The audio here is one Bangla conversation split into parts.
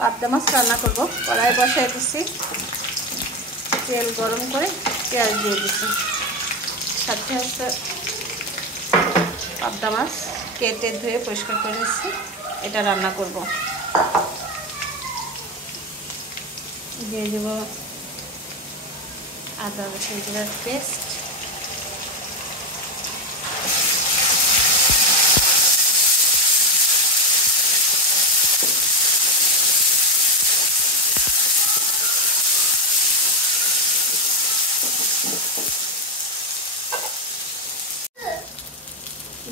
পাবদা মাছ রান্না করব। কড়াই বসাই দিচ্ছি, তেল গরম করে পেঁয়াজ দিয়ে দিচ্ছি, সাথে হচ্ছে পাবদা মাছ কেটে ধুয়ে পরিষ্কার করে নিচ্ছি। এটা রান্না করব। দিয়ে দেব আদা রসুন জিরার পেস্ট,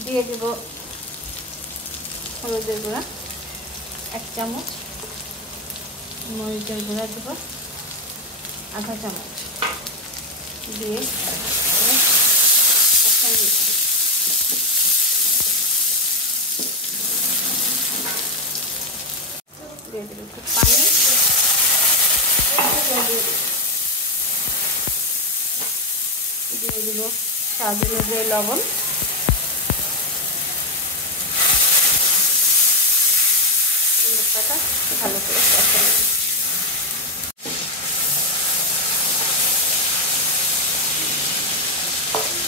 দিয়ে দেব হলুদের গুঁড়া 1 চামচ, মরিচের গুঁড়া দেব আধা চামচ, দিয়ে দিয়ে দেব একটু পানি, দিয়ে দেব স্বাদ অনুযায়ী লবণ, ভালো করে কষানো।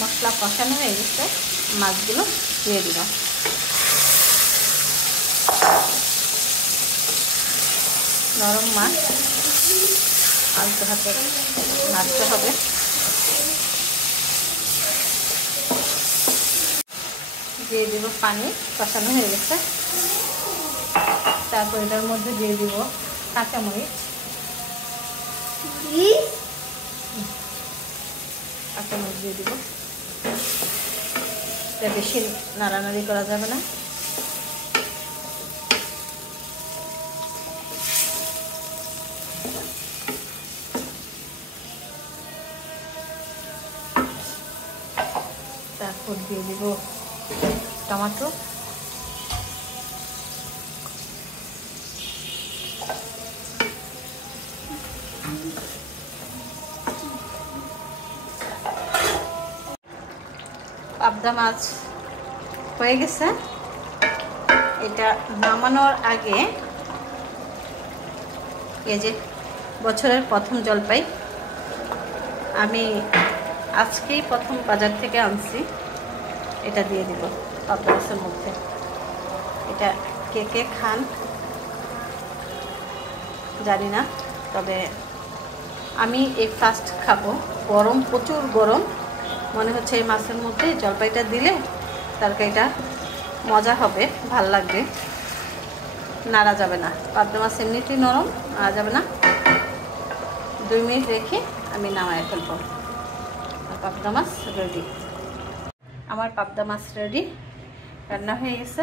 মশলা কষানো হয়ে গেছে, মাছগুলো দিয়ে দিলাম। নরম মাছ আলতো হাতে নাড়তে হবে। দিয়ে দিব পানি, কষানো হয়ে গেছে। তারপর এটার মধ্যে দিয়ে দিব কাঁচামরিচ, দিয়ে দিব। এটা বেশি নাড়ানাড়ি করা যাবে না। তারপর দিয়ে দিব টমেটো, পাবদা মাছ হয়ে গেছে। এটা নামানোর আগে এই যে বছরের প্রথম জলপাই আমি আজকেই প্রথম বাজার থেকে আনছি, এটা দিয়ে দিব পাবদা মাছের মধ্যে। এটা কে কে খান জানি না, তবে আমি এই ফার্স্ট খাবো। গরম, প্রচুর গরম, মনে হচ্ছে এই মাছের মধ্যে জলপাইটা দিলে তরকারিটা মজা হবে, ভাল লাগবে। নাড়া যাবে না, পাবদা মাছ এমনিতেই নরম, নাড়া যাবে না। 2 মিনিট রেখে আমি নামায় ফেলবো। পাবদা মাছ রেডি। আমার পাবদা মাছ রেডি, রান্না হয়ে গেছে।